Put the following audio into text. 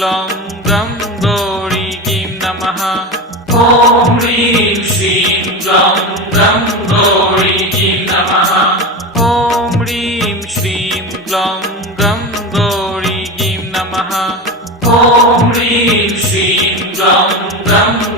ग्लौं गं गौरीं नमः। ॐ ह्रीं श्रीं ग्लौं गं गौरीं नमः। ॐ ह्रीं श्रीं ग्लौं गं गौरीं नमः। ॐ ह्रीं श्रीं ग्लौं गं